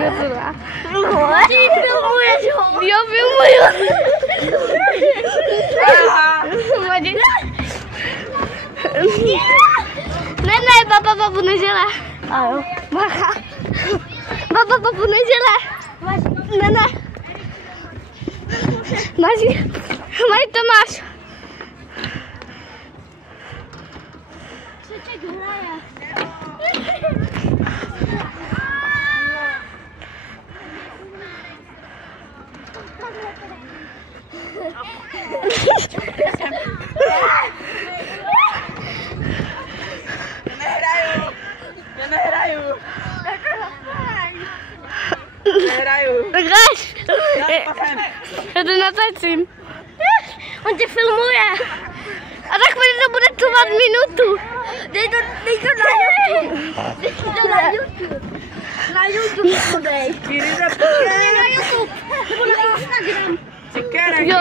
docela. Ty filmuješ ho. Jo, filmuju. Matěj. Ne, babu nežele. A jo. Bacha. Babu nežele. Ne. Máš to máš. Ceček hraje. Nehraju. Tak hraješ. Já to natačím. On tě filmuje. A tak to bude trvat minutu. Dej to na YouTube. Dej to na YouTube. Na YouTube to dej. Dej na YouTube. Nebo na Instagram. Jo,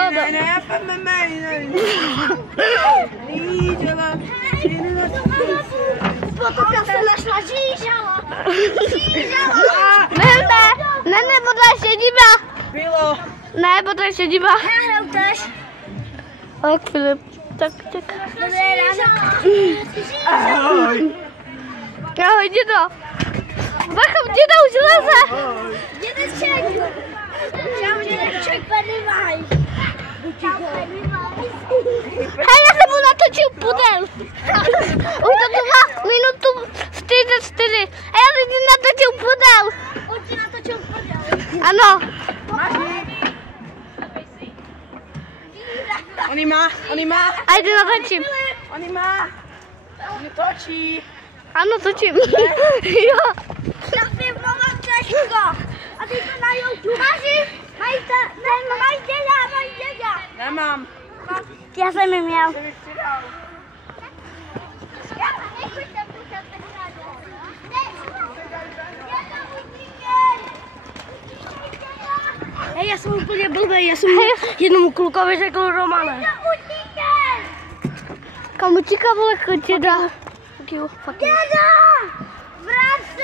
Potom se našla žížala. Ne, podle šediba. Bylo. Ne, podle šediba. Já hraju tež. Tak Filip, tak. Dobré ráno. Ahoj. Ahoj, dědo. Bacha, děda už leze. Dědeček. Čau, dědeček, Pennywise. Hej, já jsem mu natočil pudel. Už to trvá minutu 44. A já jsem ti natočil pudel. On ti natočil prdel. Ano. On má. A jde natočím. On má. On točí. Ano, točím. Jo. Já filmovám Češko. A ty to na YouTube. Mají děda. Nemám. Já jsem ji měl. Hej, já jsem úplně blbej, já jsem jednomu klukovi řekl Romane. Kam utíká, vole, choď děda. Děda! Vrát se!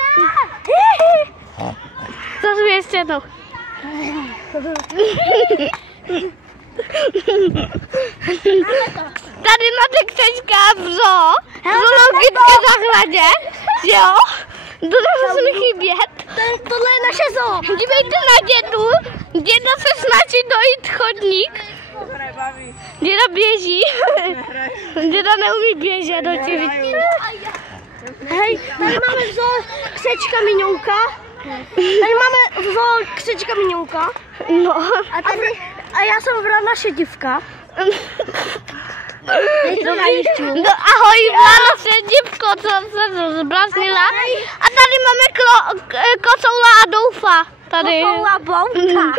Zase ještě jednou. Tady máte křečka v zoologické zahradě, jo? To nesmí chybět. Tohle je naše zoo. Dívejte na dědu. Děda se snaží dojít chodník. Děda běží. Děda neumí běžet, očividně. Hej, tady máme v zoo křečka Miňouka. Tady máme v zoo křečka Miňouka. No. A já jsem vrana šedivka. No ahoj, vlána šedivko, co se zbláznila. A tady máme Kocoula Adolfa. Tady. Kocoula Bouka.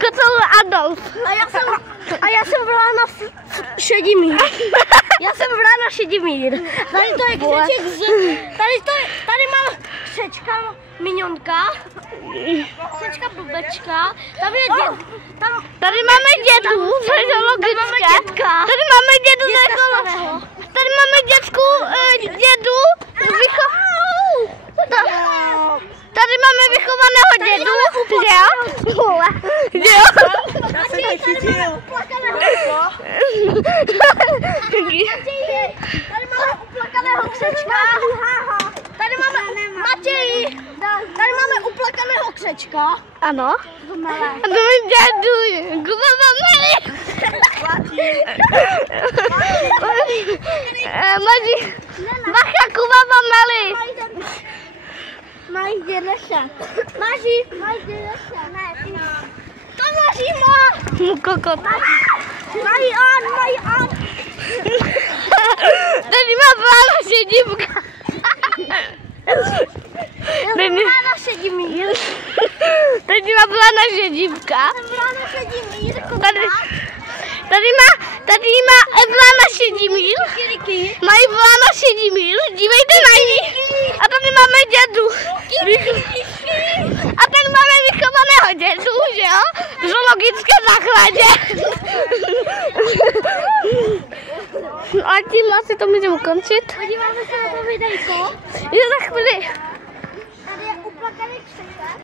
Kocoula Adolf. A já jsem vrana Šedimír. Já jsem vrana Šedimír. Tady to je křeček tady mám křečka Miňonka. Křečka Blbečka. Tam je Tady máme dědu, co je zoologické. Tady máme dědu, tady máme dědu, tady máme vychovaného dědu, že jo? Já jsem tě chytil. Tady máme uplakaného křečka. Tady máme Matěj. Tady máme uplakaného křečka. Ano. A to je dědu. Kuba Mameli. Bacha, Kuba Mameli. Mají dědeša. Mají dědeša. Ne, to Maří má. Kokot. Mají on. Tady má vlána šedivka. Vlána Šedimír. Tady má vlána šedivka. Vlána Šedimír. Tady má vlána šedimír. Mají vlána šedimír. Dívejte na ní. A tady máme dědu. A tady máme vychovaného dědu, že jo? V zoologické zahradě. A tím asi to můžeme ukončit. Podíváme se na to videjko. Jo, za chvíli. Tady je uplakaný křeček.